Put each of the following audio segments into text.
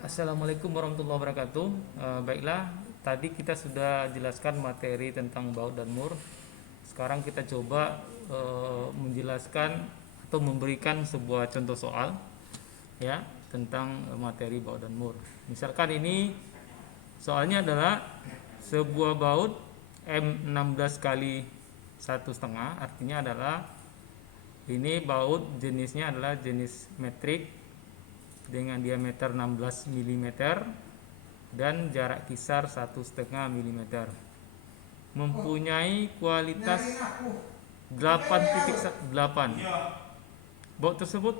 Assalamualaikum warahmatullahi wabarakatuh. Baiklah, tadi kita sudah jelaskan materi tentang baut dan mur. Sekarang kita coba menjelaskan atau memberikan sebuah contoh soal ya tentang materi baut dan mur. Misalkan ini soalnya adalah sebuah baut M16 kali 1,5, artinya adalah ini baut jenisnya adalah jenis metrik dengan diameter 16 mm dan jarak kisar 1,5 mm. Mempunyai kualitas 8,8. Baut tersebut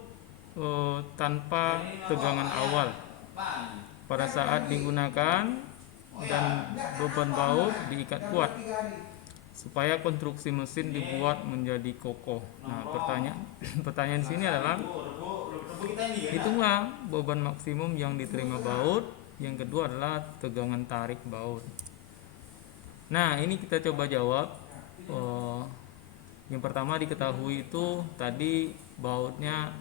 tanpa tegangan awal pada saat digunakan dan beban baut diikat kuat supaya konstruksi mesin dibuat menjadi kokoh. Nah, pertanyaan di sini adalah hitunglah beban maksimum yang diterima baut. Yang kedua adalah tegangan tarik baut. Nah, ini kita coba jawab. Yang pertama diketahui itu tadi bautnya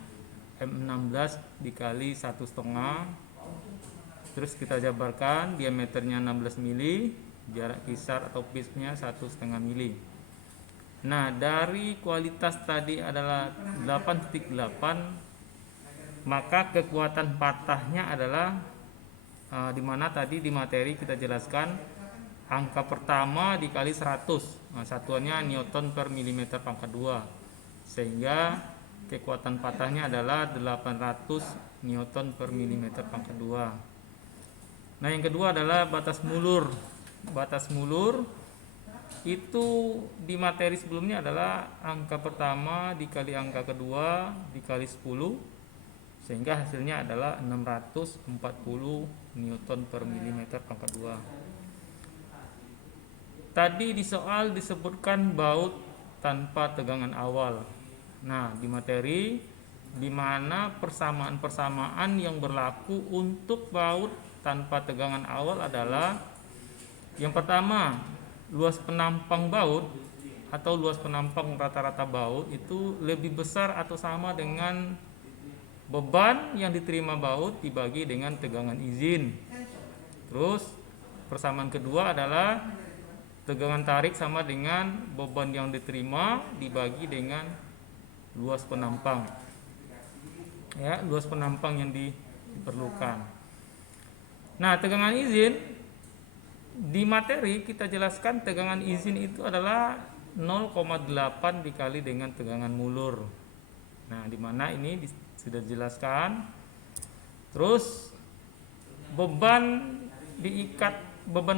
M16 dikali 1,5. Terus kita jabarkan diameternya 16 mili, jarak kisar atau pitchnya 1,5 mili. Nah, dari kualitas tadi adalah 8,8, maka kekuatan patahnya adalah dimana tadi di materi kita jelaskan angka pertama dikali 100. Nah, satuannya Newton per milimeter pangkat 2, sehingga kekuatan patahnya adalah 800 Newton per milimeter pangkat 2. Nah, yang kedua adalah batas mulur. Batas mulur itu di materi sebelumnya adalah angka pertama dikali angka kedua dikali 10, sehingga hasilnya adalah 640 Newton per milimeter pangkat 2. Tadi di soal disebutkan baut tanpa tegangan awal. Nah, di materi di mana persamaan-persamaan yang berlaku untuk baut tanpa tegangan awal adalah yang pertama, luas penampang baut atau luas penampang rata-rata baut itu lebih besar atau sama dengan beban yang diterima baut dibagi dengan tegangan izin. Terus persamaan kedua adalah tegangan tarik sama dengan beban yang diterima dibagi dengan luas penampang. Ya, luas penampang yang diperlukan. Nah, tegangan izin di materi kita jelaskan tegangan izin itu adalah 0,8 dikali dengan tegangan mulur. Nah, di mana ini sudah dijelaskan. Terus beban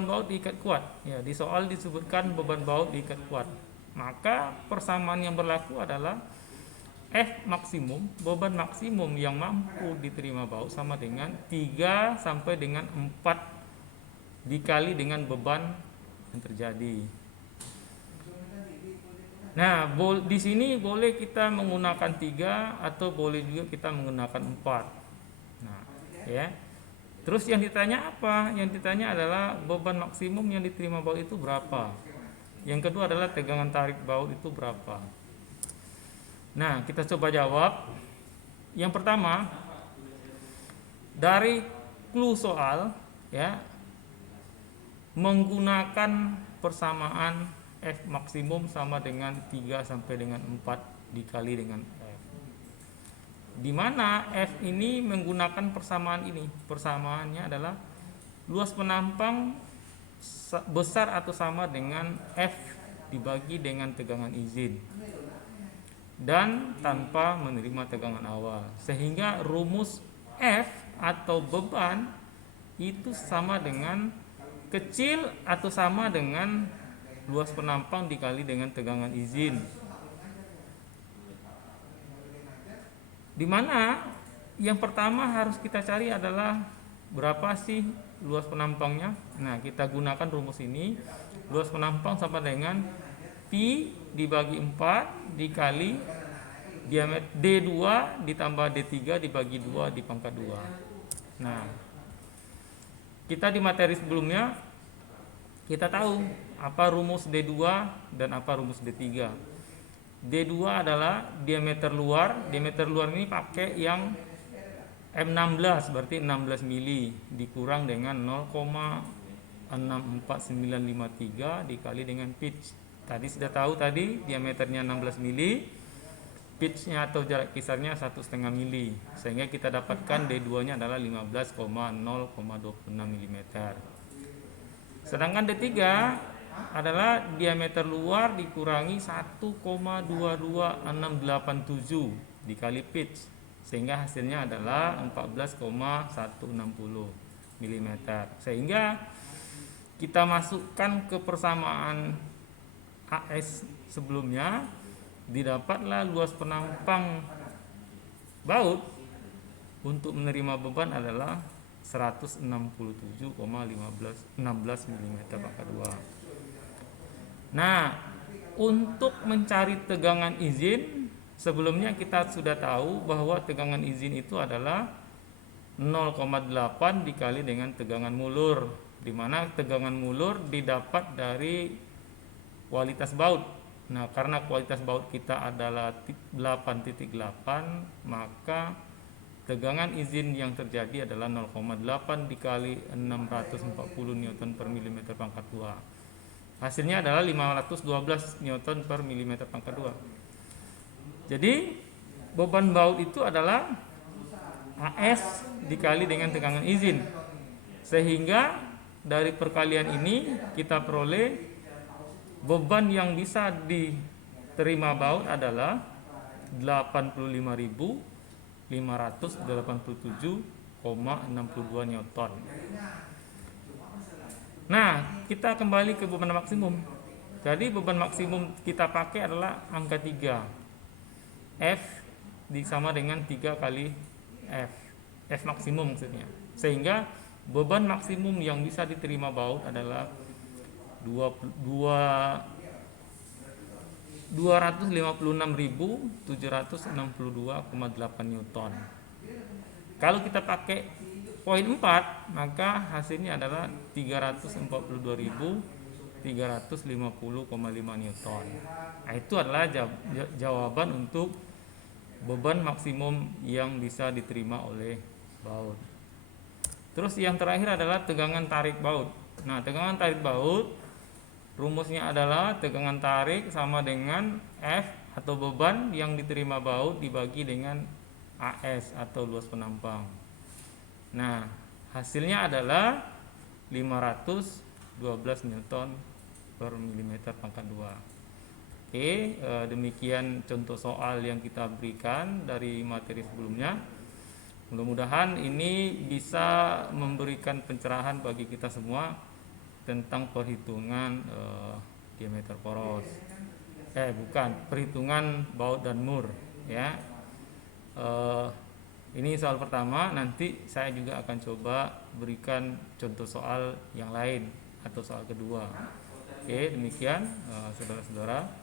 baut diikat kuat. Ya, di soal disebutkan beban baut diikat kuat. Maka persamaan yang berlaku adalah F maksimum, beban maksimum yang mampu diterima baut sama dengan 3 sampai dengan 4 dikali dengan beban yang terjadi. Nah, di sini boleh kita menggunakan 3 atau boleh juga kita menggunakan 4. Nah, ya. Terus yang ditanya apa? Yang ditanya adalah beban maksimum yang diterima baut itu berapa? Yang kedua adalah tegangan tarik baut itu berapa? Nah, kita coba jawab. Yang pertama, dari clue soal ya, menggunakan persamaan F maksimum sama dengan 3 sampai dengan 4 dikali dengan F. Di mana F ini menggunakan persamaan ini. Persamaannya adalah luas penampang besar atau sama dengan F dibagi dengan tegangan izin dan tanpa menerima tegangan awal, sehingga rumus F atau beban itu sama dengan kecil atau sama dengan luas penampang dikali dengan tegangan izin. Di mana yang pertama harus kita cari adalah berapa sih luas penampangnya. Nah, kita gunakan rumus ini. Luas penampang sama dengan Pi dibagi 4 dikali diameter D2 ditambah D3 dibagi 2 di pangkat 2. Nah, kita di materi sebelumnya kita tahu apa rumus D2 dan apa rumus D3. D2 adalah diameter luar. Diameter luar ini pakai yang M16 berarti 16 mili dikurang dengan 0,64953 dikali dengan pitch. Tadi sudah tahu tadi diameternya 16 mili, pitchnya atau jarak kisarnya 1,5 mili, sehingga kita dapatkan D2 nya adalah 15,0,26 mm. Sedangkan D3 adalah diameter luar dikurangi 1,22687 dikali pitch, sehingga hasilnya adalah 14,160 mm. Sehingga kita masukkan ke persamaan AS sebelumnya, didapatlah luas penampang baut untuk menerima beban adalah 167,16 mm². Nah, untuk mencari tegangan izin, sebelumnya kita sudah tahu bahwa tegangan izin itu adalah 0,8 dikali dengan tegangan mulur, di mana tegangan mulur didapat dari kualitas baut. Nah, karena kualitas baut kita adalah 8,8, maka tegangan izin yang terjadi adalah 0,8 dikali 640 Newton per mm². Hasilnya adalah 512 Newton per mm². Jadi beban baut itu adalah AS dikali dengan tegangan izin, sehingga dari perkalian ini kita peroleh beban yang bisa diterima baut adalah 85.587,62 Newton. Nah, kita kembali ke beban maksimum. Jadi beban maksimum kita pakai adalah angka 3. F sama dengan 3 kali F maksimum maksudnya. Sehingga beban maksimum yang bisa diterima baut adalah 256.762,8 Newton. Kalau kita pakai poin 4, maka hasilnya adalah 342.350,5 Newton. Nah, itu adalah jawaban untuk beban maksimum yang bisa diterima oleh baut. Terus yang terakhir adalah tegangan tarik baut. Nah, tegangan tarik baut rumusnya adalah tegangan tarik sama dengan F atau beban yang diterima baut dibagi dengan AS atau luas penampang. Nah, hasilnya adalah 512 Newton per mm². Oke, demikian contoh soal yang kita berikan dari materi sebelumnya. Mudah-mudahan ini bisa memberikan pencerahan bagi kita semua tentang perhitungan diameter poros. Perhitungan baut dan mur, ya. Ini soal pertama, nanti saya juga akan coba berikan contoh soal yang lain atau soal kedua. Oke, demikian saudara-saudara.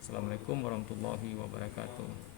Assalamualaikum warahmatullahi wabarakatuh.